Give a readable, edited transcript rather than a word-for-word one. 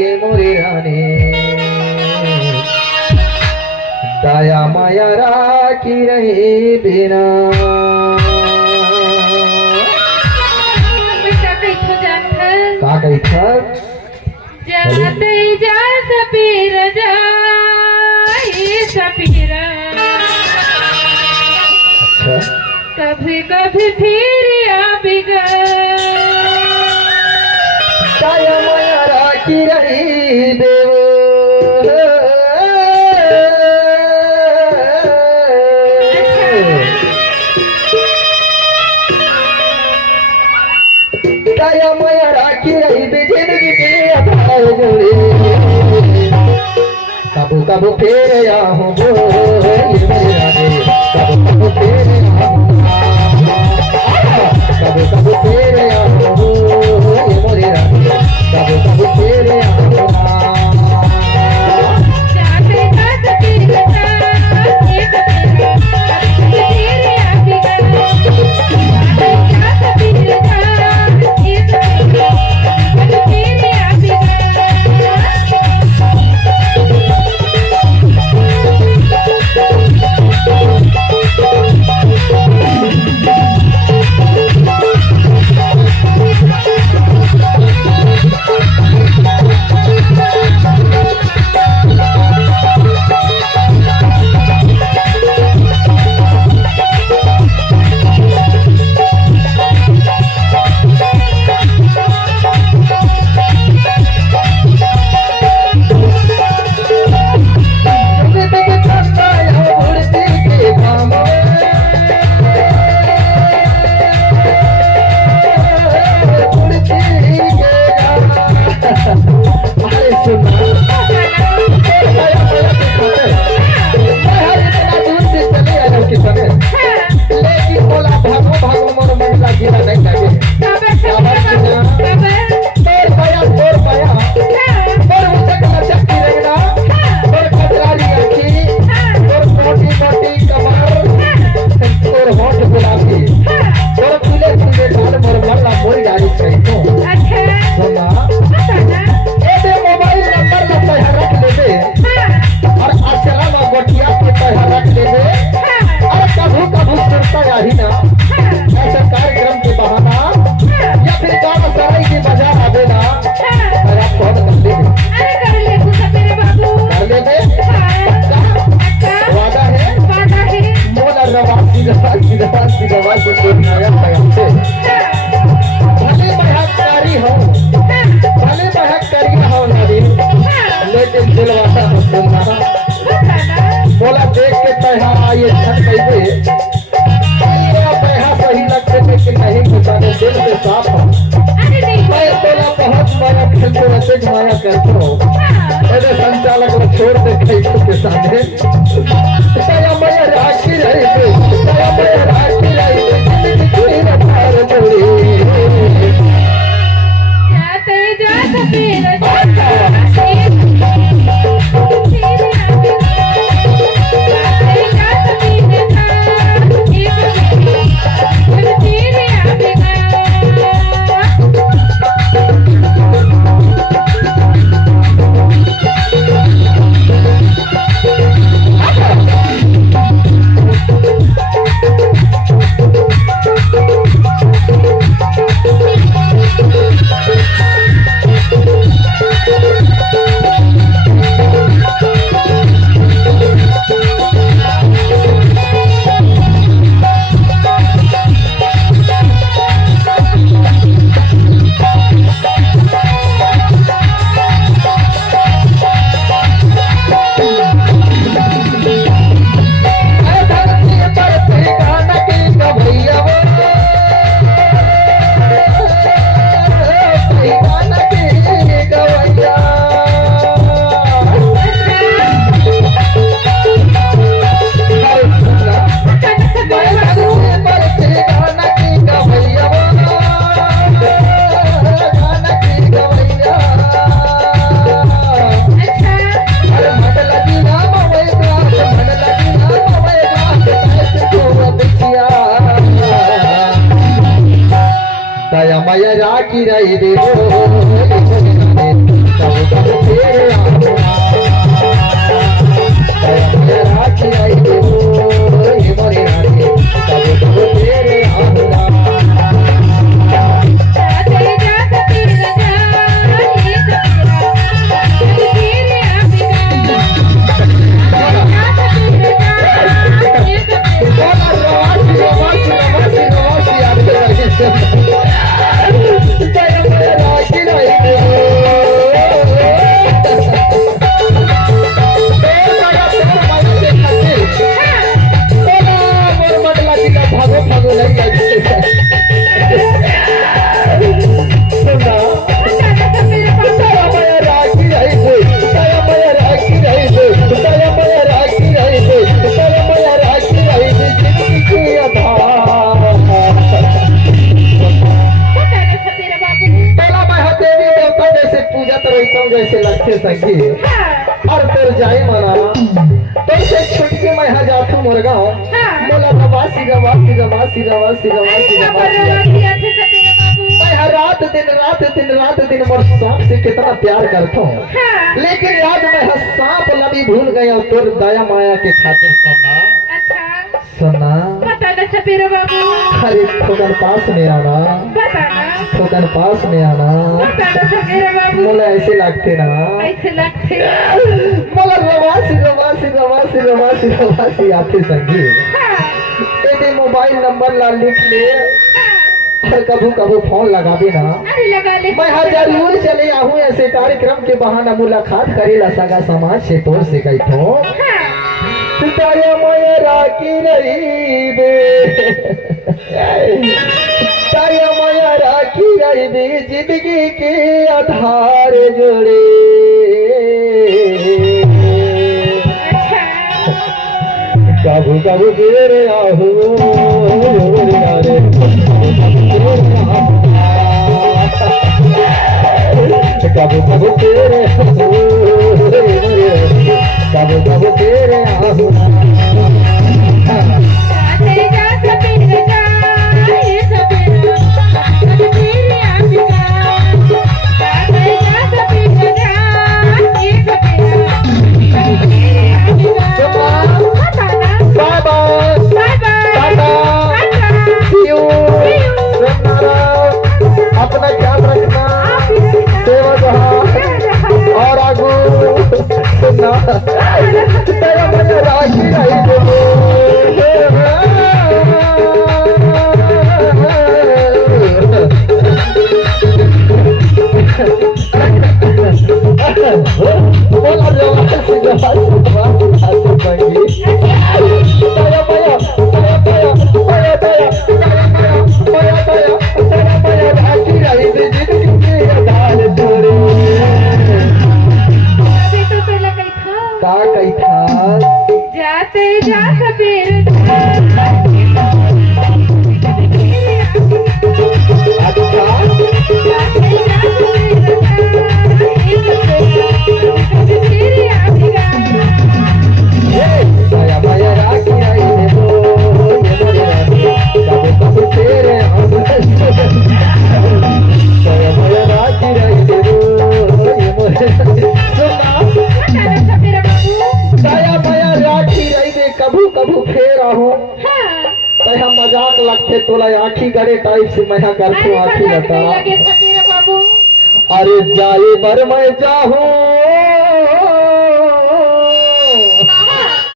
ये मोरे रानी दया माया राखी रही बिना का कही था जाते जा सपीर जाए सपीरा अच्छा कभी कभी फिर भी दया माया राखी रही देव दया माया राखी रही जिंदगी के अभाव जोड़े कबू कबू फेर आहूं वो ये मेरे राधे कबू कबू फेर आहूं कबू कबू फेर आहूं वो ये मोरे राधे कबू कबू फेर आहूं जाते जा सपीर जाए सपीरा फिर भी जाते जा सपीर जाए सपीरा फिर लेकिन बोला भागो भागो मोर महिला गिरा नहीं लगे तोर पाया तोर उचक लचक की रहना तोर खतराली अखी तोर मोटी मोटी कमर तोर होठ गुलाबी तोर फूले फूले बाल मोर मल्ला मोर डाली छई तो सुना ए दे मोबाइल नंबर लगता है रख लेबे और अचरा में गोटिया के तरह रख लेबे और कभू कभू सुनता ही ना ऐसा कार्यक्रम के बहाना या फिर गाँव सराय के बाजार आवेला और आप कौन कर लेंगे कर लेंगे वादा है मोला रवासी रवासी रवासी को नया पैम से भले बहकारी हो भले बहकारी हो नारी लेकिन दिलवासा हो सुनना बोला देख के पैसा ये छन कैसे पैसा सही लगते लेकिन नहीं बताने दिल से साफ हो मैं बोला बहुत माया खेलते रहते माया करते हो मेरे संचालक को छोड़ दे कैसे के सामने दया माया राखी रही दया माया राखी रही जिंदगी न पार जोड़ी जाते जा सपीर पूजा तो रहता हूँ जैसे लगते सखी हाँ, और फिर जाए मना तो से छुट के मैं यहाँ जाता हूँ मुर्गा बोला रवासी रवासी रवासी रवासी रवासी अरे रवासी रवासी अच्छे सपेरा बाबू। मैं हर रात दिन मोर सांप से कितना प्यार करता हूँ हाँ, लेकिन याद में हर सांप लभी भूल गया तोर दया माया के खातिर सोना अच्छा सोना बता ना सपेरा बाबू, अरे ठोकर पास में आना बता ना, ठोकर पास में आना बता ना सपेरा बाबू। मोला ऐसे लगते ना ऐसे लगते मोला रवासी रवासी रवासी रवासी रवासी आते संगी हाँ, यदि मोबाइल नंबर ला लिख ले और कभू कभू फोन लगा भी ना अरे लगा ले मैं हाँ जरूर चले आऊँ ऐसे कार्यक्रम के बहाना मुलाकात करेला सगा समाज से तोर से कही तो हाँ, ताया माया राखी रही बे ताया माया राखी रही बे जिंदगी के आधार जोड़े अच्छा कभू कभू गिर आहू रे कबू कबू तेरे कबू कबू तेरे आहू जाते जा सपेरा जा, ये सपेरा आज तेरी आशिका। जाते जा सपेरा जा, ये सपेरा आज तेरी आशिका। बता ना, बाय बाय बाय बाय, टाटा टाटा। सी यू अपना ख्याल रखना सेवा जहाँ और आगू सुनना तेरा मन राखी रही बोला जवासी जवासी जवासी बंगी ताया माया ताया माया ताया ताया ताया ताया ताया माया राखी रही जिंदगी के आधार जोड़े अभी तो पहले कही था, का कही था जाते जा सपेरा जा, तेरी आशिका। अच्छा जाते जा सपेरा जा, ये सपेरा आज तेरी आशिका। ताया माया राखी रही ये मोरे राखी कबू कबू तेरे ताया माया राखी रही ये मोरे सुना बता ना सपेरा बाबू। ताया माया राखी रही दे कभू कभू फेर आहू हाँ, तया मजाक लगते तोला आखी करे टाइप से मैं करते अरे आखी मजाक लता नहीं लगे सपेरा बाबू। अरे जाए बर मैं जाहूं